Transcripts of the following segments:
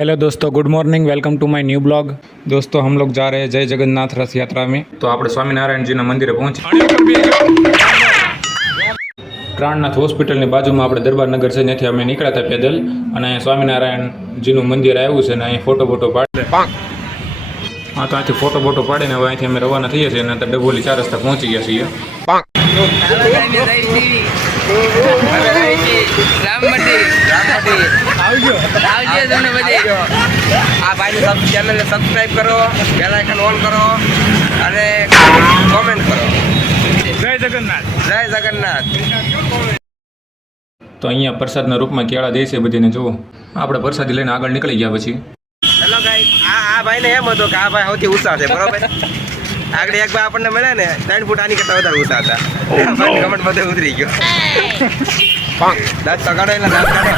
Hello दोस्तों, good morning. Welcome to my new blog. दोस्तों, हम लोग जा रहे हैं जय जगन्नाथ रथ यात्रा में। तो આપણે સ્વામિનારાયણજીના મંદિરે પહોંચી પ્રાણનાથ હોસ્પિટલની બાજુમાં આપણે દરબારનગર છે, ત્યાંથી અમે નીકળ્યા હતા પેદલ અને સ્વામિનારાયણજીનું મંદિર આવ્યું છે ને અહીં ફોટો પાડે. હા, તો અહીંથી ફોટો પાડીને હવે અહીંથી અમે રવાના થઈએ છીએ અને ડભોલી 4 રસ્તા પહોંચી ગયા છીએ. चैनल सब्सक्राइब करो, बेल आइकन ऑन करो અને કોમેન્ટ કરો. જય જગન્નાથ, જય જગન્નાથ. તો અહીંયા પ્રસાદના રૂપમાં કેળા દે છે બધીને. જુઓ, આપણે પ્રસાદી લઈને આગળ નીકળી ગયા પછી. હેલો ગાઈસ, આ ભાઈને એમ હતો કે આ ભાઈ સૌથી ઉત્સાહ છે, બરોબર. આગળ એક ભાઈ આપણને મળ્યા ને 3 ફૂટ આની કરતા વધારે ઉત્સાહ હતા. ભાઈ કમેન્ટ બધે ઉતરી ગયો. દાંત કાઢો એટલે દાંત કાઢો.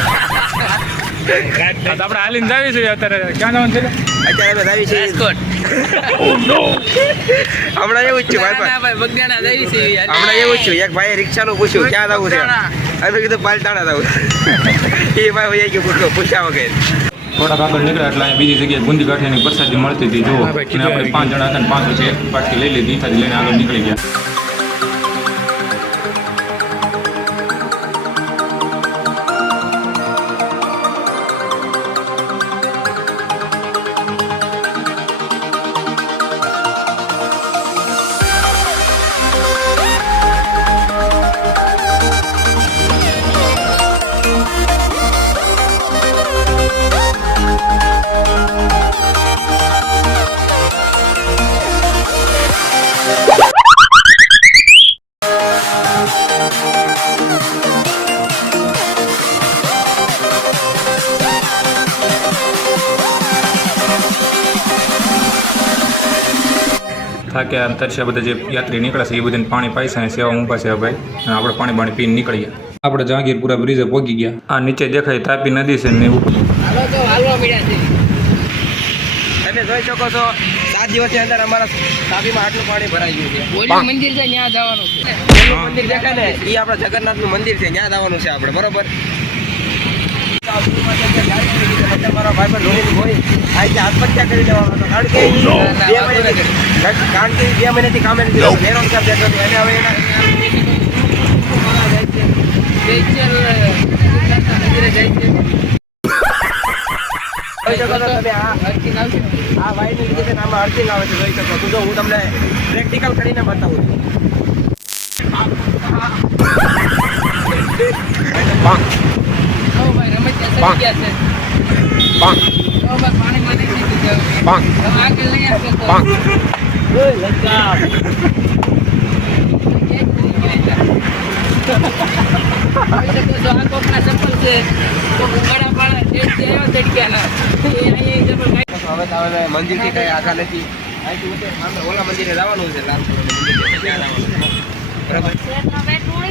આપણે હાલીને જાવી છે. અત્યારે ક્યાં જવાનું છે? અત્યારે અમે જાવી છીએ રાજકોટ. હમણાં એવું જ છે ભાઈ, બગડાણા જાવી છે. હમણાં એવું જ છે, એક ભાઈએ રિક્ષાનું પૂછ્યું ક્યાં જવું છે, અમે કીધું પાલટાણા જવું. એ ભાઈ વહી ગયું પૂછ્યા વગર. થોડાક આગળ નીકળ્યા એટલે અહીંયા બીજી જગ્યાએ બુંદી ગાંઠિયાની પ્રસાદી મળતી હતી. જુઓ, અને આપણે 5 જણા હતા ને 5 વચ્ચે એક પાટકી લઈ લીધી, ત્યાંથી લઈને આગળ નીકળી ગયા. થાક્યા તરસ્યા બધા જે યાત્રી નીકળે છે એ બધાને પાણી પાઈશે અને સેવા ઊભા છે ભાઈ. અને આપણે પાણી પીને નીકળી ગયા. આપણે જહાંગીરપુરા બ્રિજે પહોંચી ગયા. આ નીચે દેખાય તાપી નદી છે ને એવું. તમે જોઈ શકો છો 7 દિવસની અંદર અમારા તાપીમાં આટલું પાણી ભરાઈ ગયું છે. મંદિર છે ત્યાં જવાનું છે. મંદિર દેખાય ને એ આપણા જગન્નાથનું મંદિર છે, ત્યાં જવાનું છે આપણે, બરોબર. મારો ભાઈ પણ રોહિત હોય અહીંથી આત્મહત્યા કરી દેવાનો હતો, કારણ કે 2 મહિનાથી કામે નથી એને હવે આ ભાઈની લીધે આમાં અડચણ આવે છે, જોઈ શકો છો. જો હું તમને પ્રેક્ટિકલ કરીને બતાવું છું. મંદિર થી કઈ આગળ નથી, ઓલા મંદિરે જવાનું છે, બરાબર.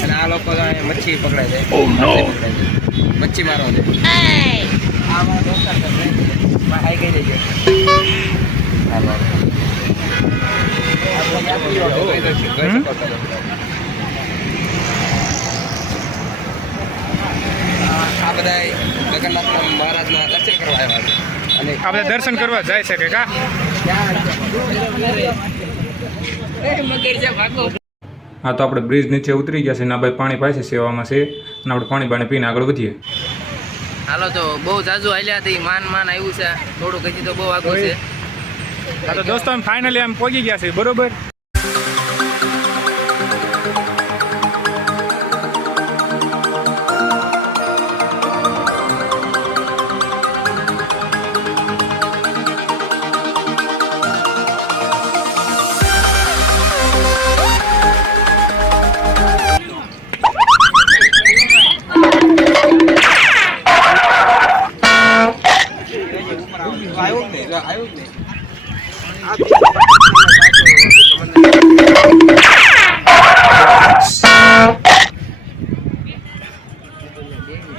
અને આ લોકો મચ્છી પકડાય છે, મચ્છી મારવા છે. આ મારા દોસ્તાર છે, આઈ ગઈ જઈએ. આ બધા જગન્નાથ મહારાજના દર્શન કરવા આવ્યા છે અને આપણે દર્શન કરવા જાય છે કે કા? હા, તો આપણે બ્રિજ નીચે ઉતરી ગયા છે ને આ ભાઈ પાણી પાય છે, સેવામાં છે, અને આપણે પાણી પીને આગળ વધીએ. હાલો, તો બહુ જાજુ હાલ્યા હતી, માન આવ્યું છે, થોડુંક હજી તો બહુ આગળ છે. હા, તો દોસ્તો અમે ફાઇનલી એમ પહોંચી ગયા છે, બરોબર.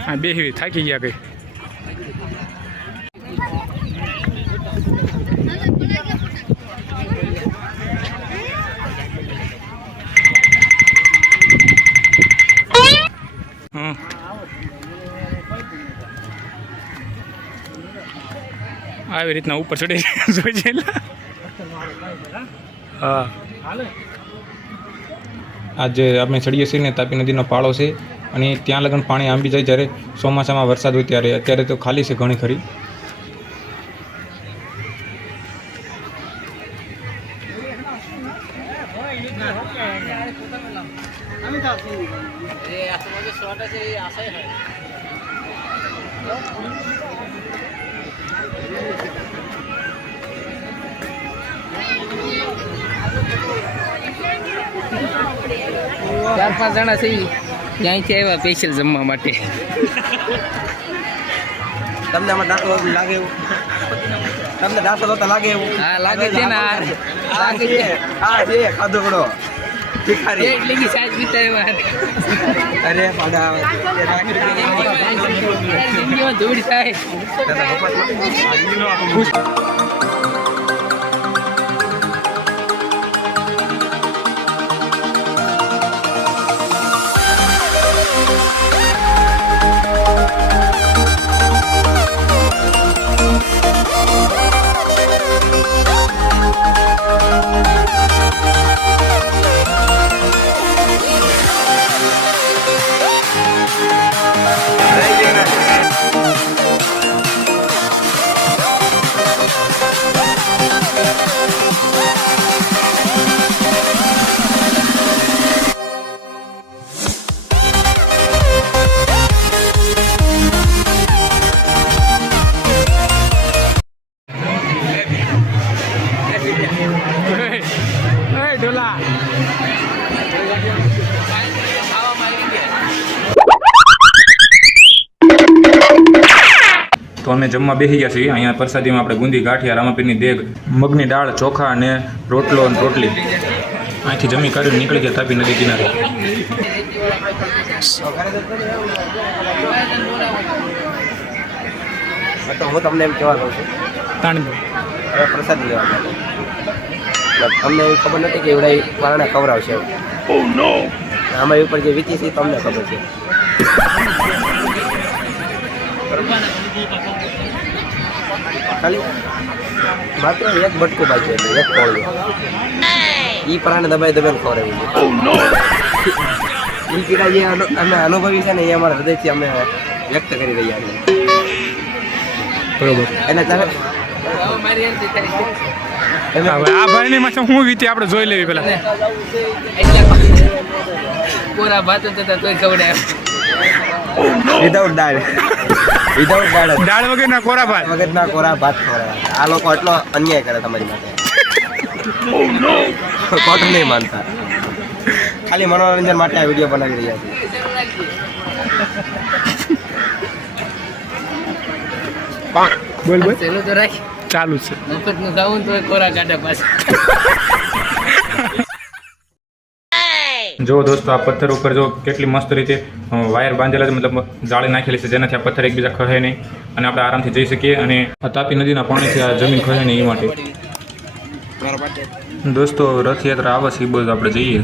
હા, બેહી થાકી ગયા કઈ. આવી રીતના ઉપર ચડી જોઈ હા આજે આપણે ચડીએ છીએ ને તાપી નદીનો પાળો છે અને ત્યાં લગન પાણી આંબી જાય જ્યારે ચોમાસામાં વરસાદ હોય ત્યારે. અત્યારે તો ખાલી છે ઘણી ખરી. ચાર પાંચ જણા છે ત્યાંથી આવ્યા સ્પેશિયલ જમવા માટે. તમને આમાં દાંતો લાગે એવું? તમને દાંતો તો લાગે એવું? હા લાગે છે ને લાગે છે. હા છે ખાધો પડો ભિખારી એટલે કે સાહેબ વિતાવ્યા અરે પાડા જિંદગીમાં ધૂળ થાય. તો અમે જમવા બેસી ગયા છીએ. અહીંયા પ્રસાદીમાં આપણે ગુંદી, ગાંઠિયા, રામાપીરની દેગ, મગની દાળ, ચોખા અને રોટલો અને રોટલી. અહીંથી જમી કરીને નીકળી ગયા તાપી નદી કિનારે. તો હું તમને એમ કહેવાનો છું તાણી હવે પ્રસાદ લેવા માટે અમને એવી ખબર નથી કે એવડા પારણા ખવડાવશે આમાં ઉપર જે વીતી છે તમને ખબર છે. ખાલી માત્ર એક બટકું બાકી હતું, એક કોળું એ પરાણે દબાઈ દબાઈને ખવડાવી એ કીધા જે અમે અનુભવી છે ને એ અમારા હૃદયથી અમે વ્યક્ત કરી રહ્યા છીએ. બરોબર. એટલે તમે મારી એમ થાય હવે આ ભાઈની માં શું વીતી આપણે જોઈ લેવી પેલા. કોરા ભાત હતા તોય ખવડાય. વિધાઉટ દાળ દાળ વગરના કોરા ભાત. વગરના કોરા ભાત ખવડાવે. આ લોકો એટલો અન્યાય કરે તમારી માટે. ખોટું નહીં માનતા, ખાલી મનોરંજન માટે આ વિડીયો બનાવી રહ્યા છે. બોલ બોલ. પેલું તો રાખ ચાલુ છે. મફતનું ખાવું તો કોરા કાઢા પાછા. જો દોસ્તો આ પથ્થર ઉપર જો કેટલી મસ્ત રીતે વાયર બાંધેલા છે, મતલબ જાળી નાખેલી છે જેનાથી આ પથ્થર એકબીજા ખહે નહીં અને આપણે આરામથી જઈ શકીએ. અને આ તાપી નદીના પાણીથી આ જમીન ખહે નહીં એ માટે. દોસ્તો રથયાત્રા આવે છે એ બધું આપણે જઈએ.